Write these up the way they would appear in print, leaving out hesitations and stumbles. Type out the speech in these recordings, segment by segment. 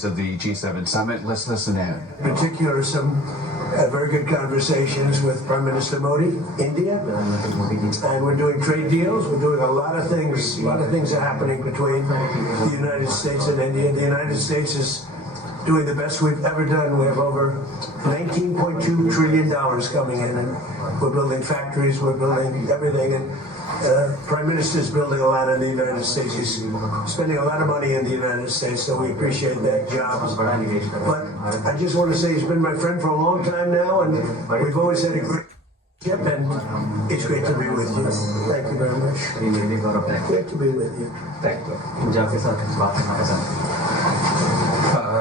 sides of the G7 summit. Let's listen in. In particular, some very good conversations with Prime Minister Modi, India, and we're doing trade deals. We're doing a lot of things. A lot of things are happening between the United States and India. The United States is doing the best we've ever done. We have over $19.2 trillion coming in, and we're building factories. We're building everything, and Prime Minister's building a lot in the United States. He's spending a lot of money in the United States, so we appreciate that job. But I just want to say he's been my friend for a long time now, and we've always had a great relationship, and it's great to be with you. Thank you very much. Great to be with you. Thank you.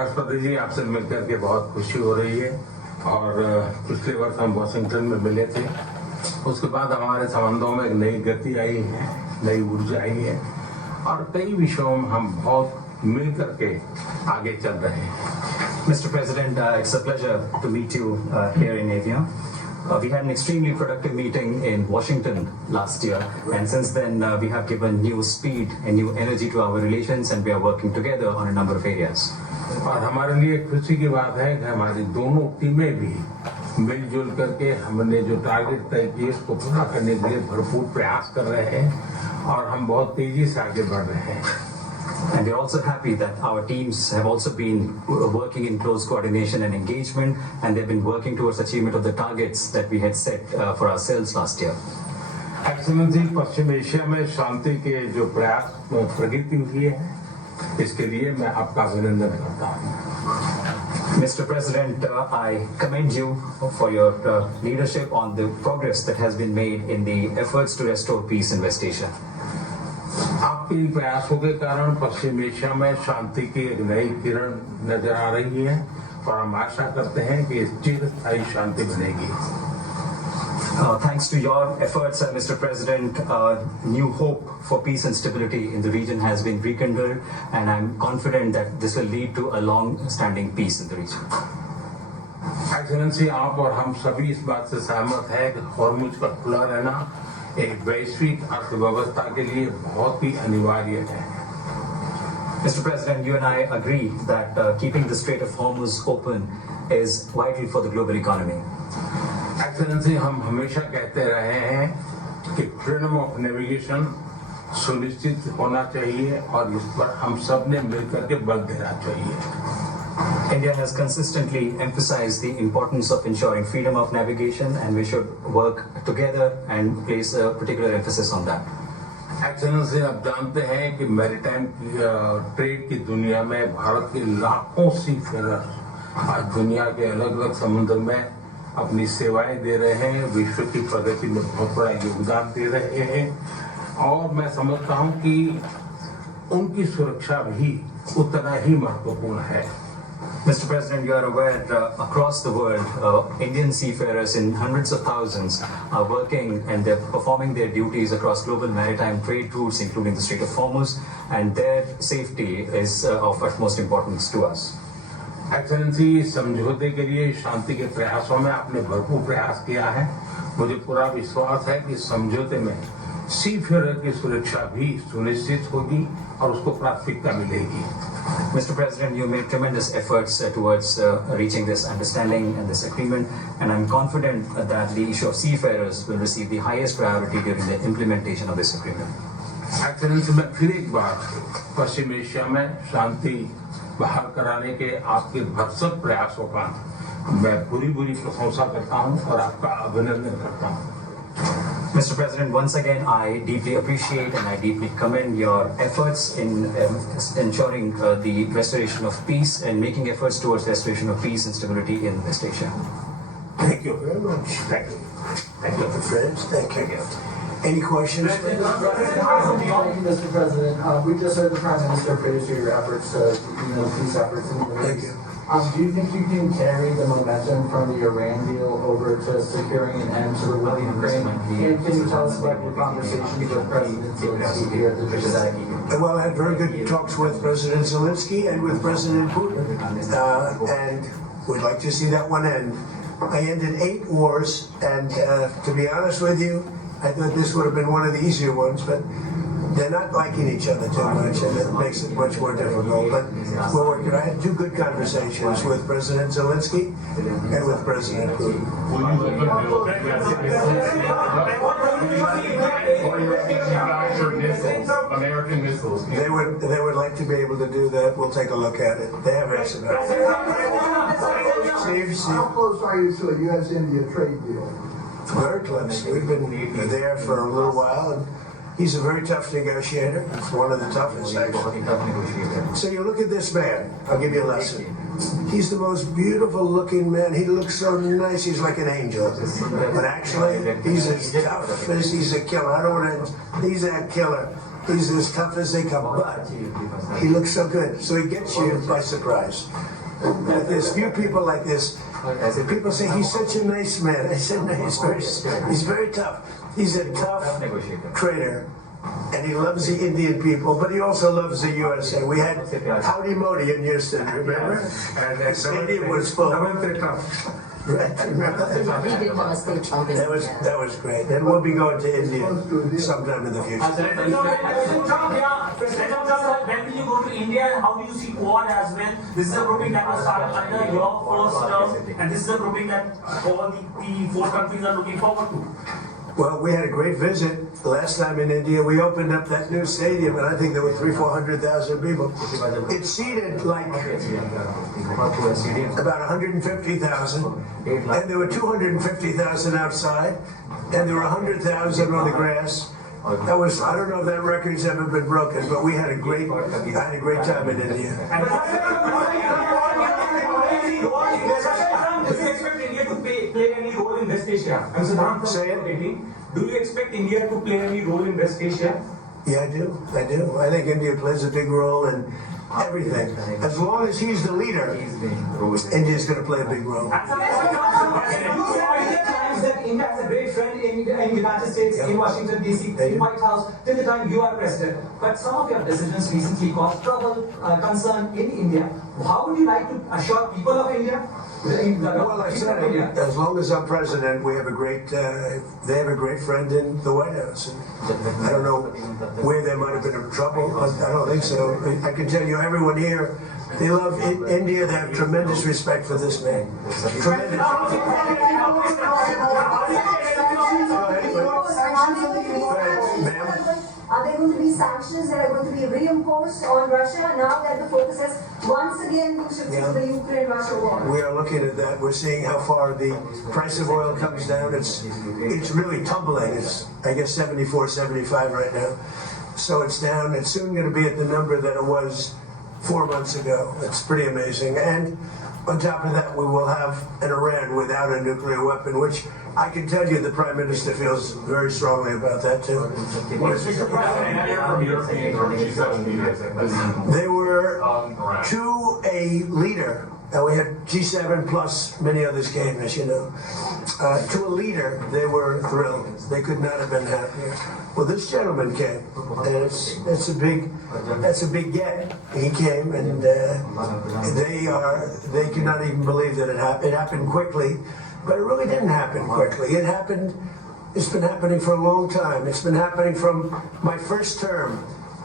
राष्ट्रपति जी, आपसे मिलकर के बहुत खुशी हो रही है और पिछले वर्ष हम वाशिंगटन में मिले थे। उसके बाद हमारे संबंधों में एक नई गति आई है, नई ऊर्जा आई है और कई विषयों में हम बहुत मिल करके आगे चल रहे हैं। Mr. President, it's a pleasure to meet you here in Avia. We had an extremely productive meeting in Washington last year, and since then we have given new speed and new energy to our relations, and we are working together on a number of areas. और हमारे लिए खुशी की बात है कि हमारी दोनों टीमें भी मिलजुल करके हमने जो टारगेट तय किए उसको पूरा करने के लिए भरपूर प्रयास कर रहे हैं और हम बहुत तेजी से आगे बढ़ रहे हैं। And we're also happy that our teams have also been working in close coordination and engagement, and they've been working towards achievement of the targets that we had set for ourselves last year. Excellency, Paschim Asia में शांति के जो प्रयास प्रगति हुई है, इसके लिए मैं आपका अभिनंदन करता हूँ। Mr. President, I commend you for your leadership on the progress that has been made in the efforts to restore peace in West Asia. आपके इन प्रयासों के कारण पश्चिम एशिया में शांति की एक नई किरण नजर आ रही है और हम आशा करते हैं कि चिरस्थायी शांति बनेगी। Thanks to your efforts, Mr. President, new hope for peace and stability in the region has been rekindled, and I'm confident that this will lead to a long-standing peace in the region. Excellency, आप और हम सभी इस बात से सहमत हैं कि हॉर्मुज का खुला रहना एक वैश्विक अर्थव्यवस्था के लिए बहुत ही अनिवार्य है। Mr. President, you and I agree that keeping the Strait of Hormuz open is vital for the global economy. Excellency, हम हमेशा कहते रहे हैं कि फ्रीडम ऑफ नेविगेशन सुनिश्चित होना चाहिए और इस पर हम सब ने मिलकर के बल देना चाहिए। India has consistently emphasized the importance of ensuring freedom of navigation, and we should work together and place a particular emphasis on that. Excellency, आप जानते हैं कि मैरीटाइम ट्रेड की दुनिया में भारत के लाखों सीफेरर्स आज दुनिया के अलग अलग समुद्र में अपनी सेवाएं दे रहे हैं, विश्व की प्रगति में बहुत बड़ा योगदान दे रहे हैं और मैं समझता हूं कि उनकी सुरक्षा भी उतना ही महत्वपूर्ण है। Mr. President, you are aware across the world, Indian seafarers in hundreds of thousands are working and they're performing their duties across global maritime trade routes, including the Strait of Hormuz, and their safety is of utmost importance to us. Excellency, समझौते के लिए शांति के प्रयासों में आपने भरपूर प्रयास किया है। मुझे पूरा विश्वास है कि समझौते में सीफेरर की सुरक्षा भी सुनिश्चित होगी और उसको प्राथमिकता मिलेगी। Mr. President, you made tremendous efforts towards reaching this understanding and this agreement, and I'm confident that the issue of seafarers will receive the highest priority during the implementation of this agreement. Excellency, मैं फिर एक बार पश्चिम Asia में शांति बहाल कराने के आपके भरसक प्रयासों का मैं पूरी प्रशंसा करता हूं और आपका अभिनंदन करता हूं। Mr. President, once again, I deeply appreciate and I deeply commend your efforts in ensuring the restoration of peace and making efforts towards restoration of peace and stability in West Asia. Thank you very much. Thank you. Thank you, friends. Thank you. Any questions? Thank you, Mr. President. We just heard the Prime Minister praise your efforts, peace efforts in the Middle Thank East. you. Do you think you can carry the momentum from the Iran deal over to securing an end to the war in Ukraine? And can you tell us about your conversations with President Zelensky here at the G7? Well, I had very good talks with President Zelensky and with President Putin, and we'd like to see that one end. I ended 8 wars, and to be honest with you, I thought this would have been one of the easier ones, but they're not liking each other too much, and it makes it much more difficult. But we're working. I had two good conversations with President Zelensky and with President Putin. American missiles. They would like to be able to do that. We'll take a look at it. They have asked about it. Steve. How close are you to a U.S.-India trade deal? Very close. We've been there for a little while, and he's a very tough negotiator. He's one of the toughest, actually. So you look at this man. I'll give you a lesson. He's the most beautiful-looking man. He looks so nice. He's like an angel. But actually, he's as tough as he's a killer. I don't want to. He's a killer. He's as tough as they come. But he looks so good. So he gets you by surprise. There's few people like this. People say he's such a nice man. I said no, he's very tough. He's a tough trader, and he loves the Indian people, but he also loves the USA. We had Howdy Modi in Houston, remember? And India was full. Right, remember? That was great. And we'll be going to India sometime in the future. President Trump, when will you go to India and how do you see Quad as well? This is a grouping that was started under your first term, and this is a grouping that all the four countries are looking forward to. Well, we had a great visit last time in India. We opened up that new stadium, and I think there were 300,000-400,000 people. It seated like about 150,000, and there were 250,000 outside, and there were 100,000 on the grass. That was, I don't know if that record's ever been broken, but I had a great time in India. Do you expect India to play any role in West Asia? Do you expect India to play any role in West Asia? Yeah, I do. I think India plays a big role in everything. As long as he's the leader, India's going to play a big role. That India has a great friend in the United States, in Washington, D.C., in White House, till the time you are president. But some of your decisions recently caused trouble, concern in India. How would you like to assure people of India? Well, I said, as long as I'm president, we have a great, they have a great friend in the White House. And I don't know where there might have been trouble, but I don't think so. I can tell you, everyone here, they love India. They have tremendous respect for this man. Tremendous. Are there going to be sanctions that are going to be reimposed on Russia now that the focus has once again been shifted to the Ukraine-Russia war? We are looking at that. We're seeing how far the price of oil comes down. It's really tumbling. It's, I guess, 74, 75 right now. So it's down. It's soon going to be at the number that it was 4 months ago. It's pretty amazing. And on top of that, we will have an Iran without a nuclear weapon, which I can tell you the Prime Minister feels very strongly about that too. They were to a leader, and we had G7 plus many others came, as you know. To a leader, they were thrilled. They could not have been happier. Well, this gentleman came, and that's a big get. He came, and they could not even believe that it happened. It happened quickly, but it really didn't happen quickly. It's been happening for a long time. It's been happening from my first term,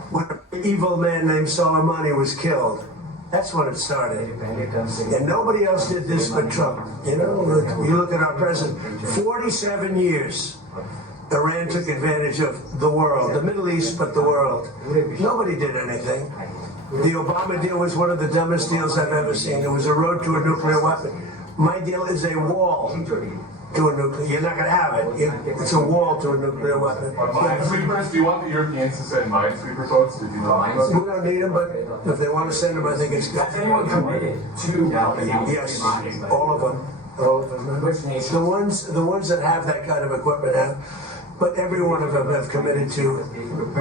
when an evil man named Soleimani was killed. That's when it started. And nobody else did this but Trump. You know, you look at our president, 47 years. Iran took advantage of the world, the Middle East, but the world. Nobody did anything. The Obama deal was one of the dumbest deals I've ever seen. It was a road to a nuclear weapon. My deal is a wall to a nuclear. You're not going to have it. It's a wall to a nuclear weapon. Minesweepers? Do you want the Europeans to send minesweeper boats? Did you not? We don't need them, but if they want to send them, I think it's good. Has anyone committed to? Yes, all of them. All of them. The ones that have that kind of equipment have. But every one of them have committed to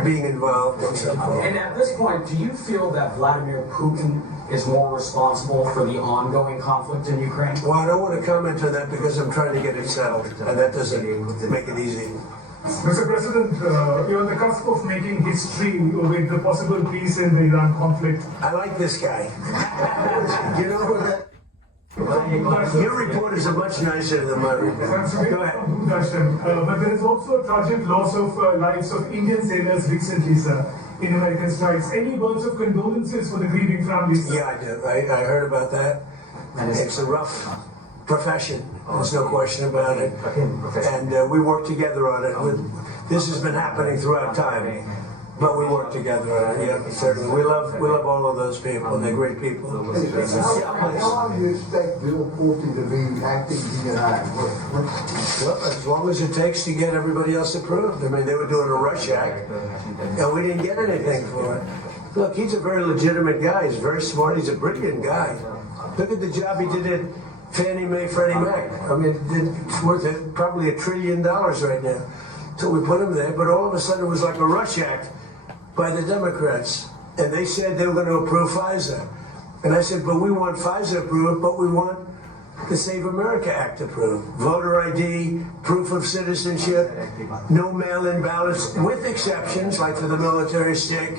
being involved in something. And at this point, do you feel that Vladimir Putin is more responsible for the ongoing conflict in Ukraine? Well, I don't want to comment on that because I'm trying to get it settled, and that doesn't make it easy. Mr. President, you're on the cusp of making history with the possible peace in the Iran conflict. I like this guy. You know who that? Your reporters are much nicer than my reporters. Go ahead. But there is also a tragic loss of lives of Indian sailors recently, sir, in American strikes. Any words of condolences for the grieving families? Yeah, I do. I heard about that. It's a rough profession. There's no question about it. And we work together on it. This has been happening throughout time. But we work together on it, yeah, certainly. We love all of those people. They're great people. How long do you expect Bill Pulte to be acting DNI? Well, as long as it takes to get everybody else approved. I mean, they were doing a rush act, and we didn't get anything for it. Look, he's a very legitimate guy. He's very smart. He's a brilliant guy. Look at the job he did at Fannie Mae, Freddie Mac. I mean, it's worth probably $1 trillion right now. So we put him there, but all of a sudden it was like a rush act by the Democrats. And they said they were going to approve FISA. And I said, but we want FISA approved, but we want the Save America Act approved. Voter ID, proof of citizenship, no mail-in ballots, with exceptions, like for the military, you're sick,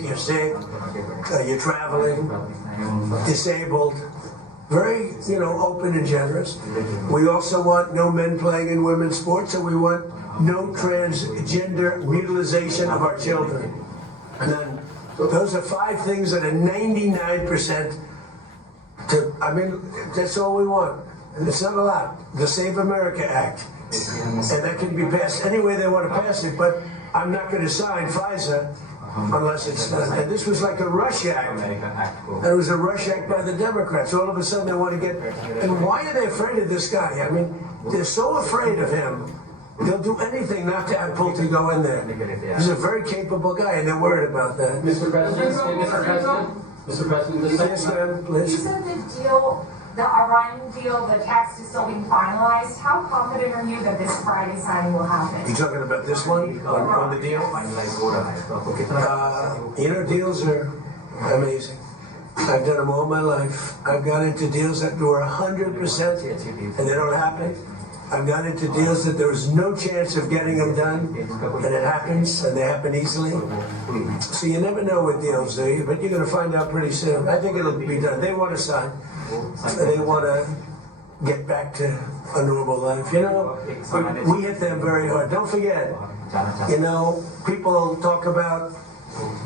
you're traveling, disabled. Very, open and generous. We also want no men playing in women's sports, and we want no transgender mutilization of our children. And then those are 5 things that are 99% that's all we want. And it's not a lot. The Save America Act. And that can be passed any way they want to pass it, but I'm not going to sign FISA unless it's done. And this was like a rush act. And it was a rush act by the Democrats. All of a sudden they want to get... And why are they afraid of this guy? I mean, they're so afraid of him. They'll do anything not to have Pulte go in there. He's a very capable guy, and they're worried about that. Mr. President, Yes, ma'am, please. You said the deal, the Iran deal, the text is still being finalized. How confident are you that this Friday signing will happen? You talking about this one on the deal? Deals are amazing. I've done them all my life. I've gone into deals that were 100% and they don't happen. I've gone into deals that there was no chance of getting them done, and it happens, and they happen easily. So you never know with deals, do you? But you're going to find out pretty soon. I think it'll be done. They want to sign. They want to get back to a normal life. We hit them very hard. Don't forget, people talk about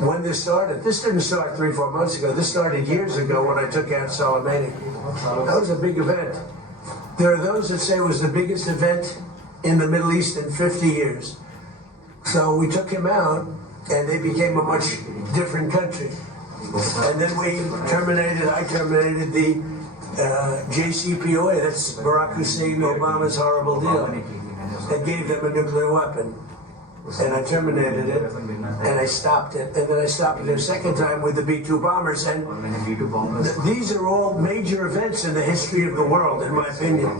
when this started. This didn't start 3-4 months ago. This started years ago when I took out Soleimani. That was a big event. There are those that say it was the biggest event in the Middle East in 50 years. So we took him out, and they became a much different country. And then I terminated the JCPOA, that's Barack Hussein Obama's horrible deal, and gave them a nuclear weapon. And I terminated it, and I stopped it. And then I stopped it a second time with the B-2 bombers. And these are all major events in the history of the world, in my opinion,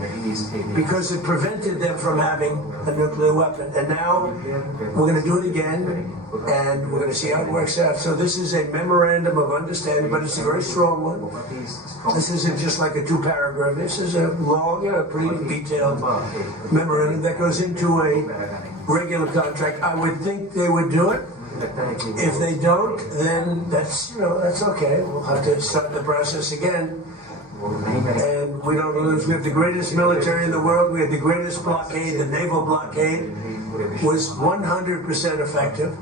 because it prevented them from having a nuclear weapon. And now we're going to do it again, and we're going to see how it works out. So this is a memorandum of understanding, but it's a very strong one. This isn't just like a 2-paragraph. This is a long, pretty detailed memorandum that goes into a regular contract. I would think they would do it. If they don't, then that's okay. We'll have to start the process again. And we don't lose. We have the greatest military in the world. We have the greatest blockade. The naval blockade was 100% effective.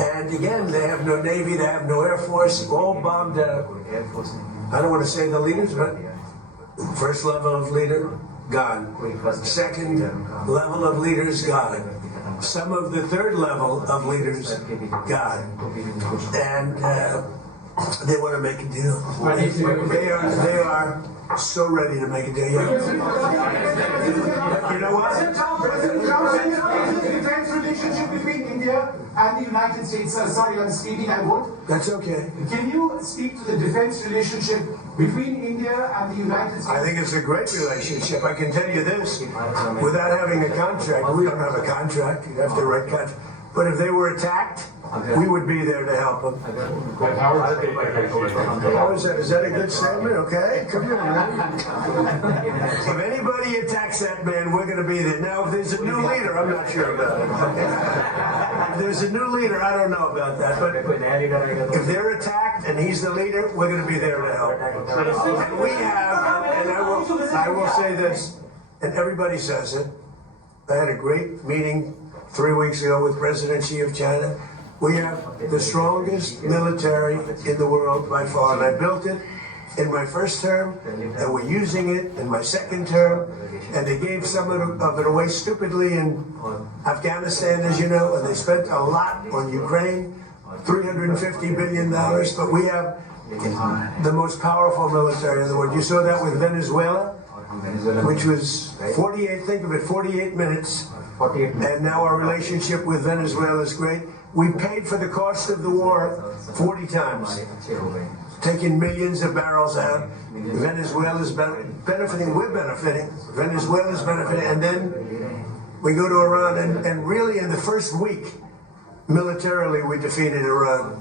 And again, they have no Navy, they have no Air Force, all bombed out. I don't want to say the leaders, but first level of leader, gone. Second level of leaders, gone. Some of the third level of leaders, gone. And they want to make a deal. They are so ready to make a deal. You know what? President Trump said the defense relationship between India and the United States. Sorry, I'm speaking, I won't. That's okay. Can you speak to the defense relationship between India and the United States? I think it's a great relationship. I can tell you this, without having a contract, we don't have a contract. You have to write contract. But if they were attacked, we would be there to help them. How is that? Is that a good statement? Okay, come here, man. If anybody attacks that man, we're going to be there. Now, if there's a new leader, I'm not sure about it. If there's a new leader, I don't know about that. But if they're attacked and he's the leader, we're going to be there to help. And we have, and I will you to visit I will India. say this, and everybody says it. I had a great meeting 3 weeks ago with President Xi of China. We have the strongest military in the world by far, and I built it in my first term, and we're using it in my second term, and they gave some of it away stupidly in Afghanistan, as you know, and they spent a lot on Ukraine, $350 billion, but we have the most powerful military in the world. You saw that with Venezuela, which was 48, think of it, 48 minutes, and now our relationship with Venezuela is great. We paid for the cost of the war 40 times, taking millions of barrels out. Venezuela's benefiting, we're benefiting, Venezuela's benefiting, and then we go to Iran, and really in the first week, militarily, we defeated Iran.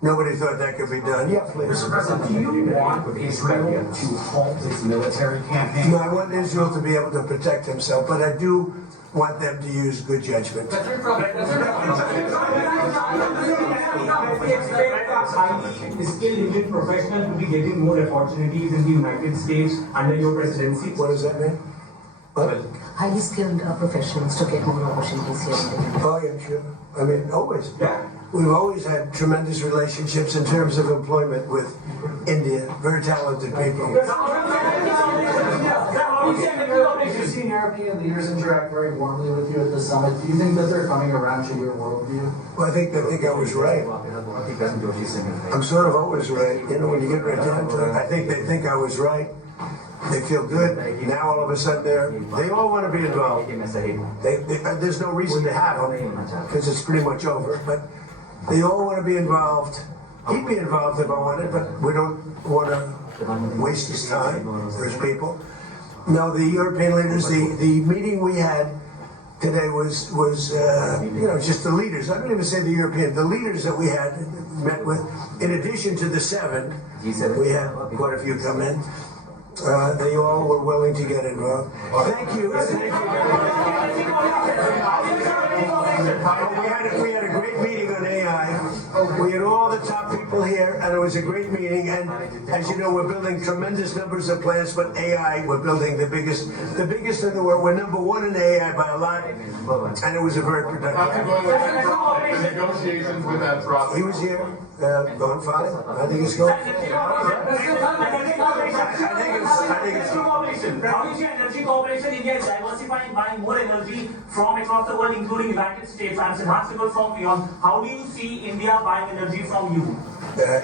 Nobody thought that could be done. Yeah, please. Mr. President, do you want Israel to halt its military campaign? No, I want Israel to be able to protect himself, but I do want them to use good judgment. Highly skilled Indian professionals will be getting more opportunities in the United States under your presidency. What does that mean? What? Highly skilled professionals to get more opportunities here in the United States. Oh, yeah, sure. I mean, always. Yeah. We've always had tremendous relationships in terms of employment with India. Very talented people. You've seen European leaders interact very warmly with you at the summit. Do you think that they're coming around to your worldview? Well, I think they think I was right. I'm sort of always right. You know, when you get right down to it, I think they think I was right. They feel good. Now all of a sudden they all want to be involved. There's no reason to have them because it's pretty much over. But they all want to be involved. He'd be involved if I wanted, but we don't want to waste his time. There's people. No, the European leaders. The meeting we had today was just the leaders. I don't even say the European. The leaders that we had met with. In addition to the 7, we had quite a few come in. They all were willing to get involved. Thank you. We had a great meeting on AI. We had all the top people here, and it was a great meeting. And as you know, we're building tremendous numbers of plants, but AI, we're building the biggest in the world. We're number 1 in AI by a lot, and it was a very productive. The negotiations with that process. He was here, going fine. I think it's going. How is your energy cooperation? India is diversifying, buying more energy from across the world, including United States. I'm Siddharth from beyond. How do you see India buying energy from you?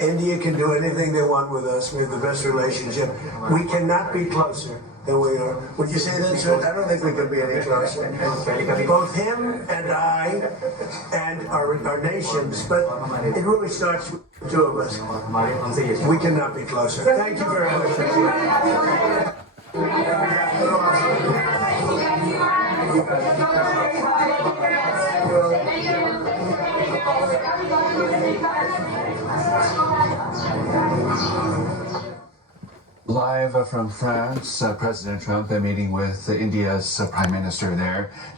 India can do anything they want with us. We have the best relationship. We cannot be closer than we are. Would you say that, sir? I don't think we can be any closer. Both him and I and our nations, but it really starts with the 2 of us. We cannot be closer. Thank you very much. Live from France, President Trump meeting with India's Prime Minister there.